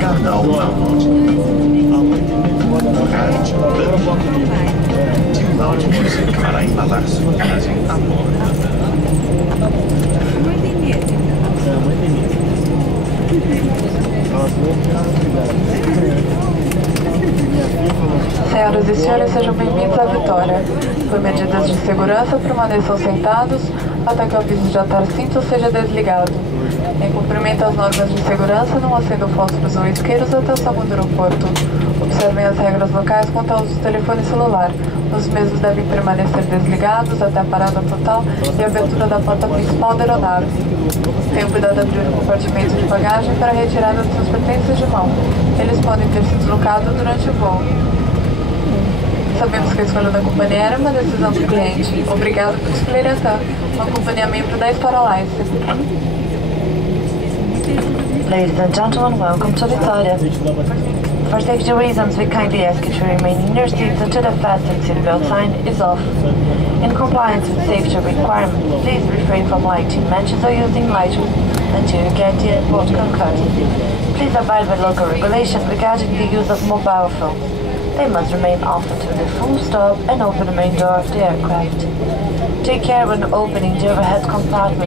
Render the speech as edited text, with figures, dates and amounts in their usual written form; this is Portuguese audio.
Canal Download. De Loud Music para embalar sua viagem a bordo. Senhoras e senhores, sejam bem-vindos à Vitória. Por medidas de segurança, permaneçam sentados até que o aviso de atar cinto seja desligado. Em cumprimento às normas de segurança, não acendam fósforos ou isqueiros até o saguão do aeroporto. Observem as regras locais quanto ao uso do telefone celular. Os mesmos devem permanecer desligados até a parada total e a abertura da porta principal da aeronave. Tenham cuidado de abrir o compartimento de bagagem para a retirada de seus pertences de mão. Eles podem ter se deslocado durante o voo. Sabemos que a escolha da companhia era uma decisão do cliente. Obrigado por escolher a TAM, uma companhia membro da Star Alliance. Ladies and gentlemen, welcome to Vitória. For safety reasons, we kindly ask you to remain in your seats until the fasten seatbelt sign is off. In compliance with safety requirements, please refrain from lighting matches or using lighters until you get to airport courtesy. Please abide by local regulation regarding the use of mobile phones. They must remain off until the full stop and open the main door of the aircraft. Take care when opening the overhead compartment.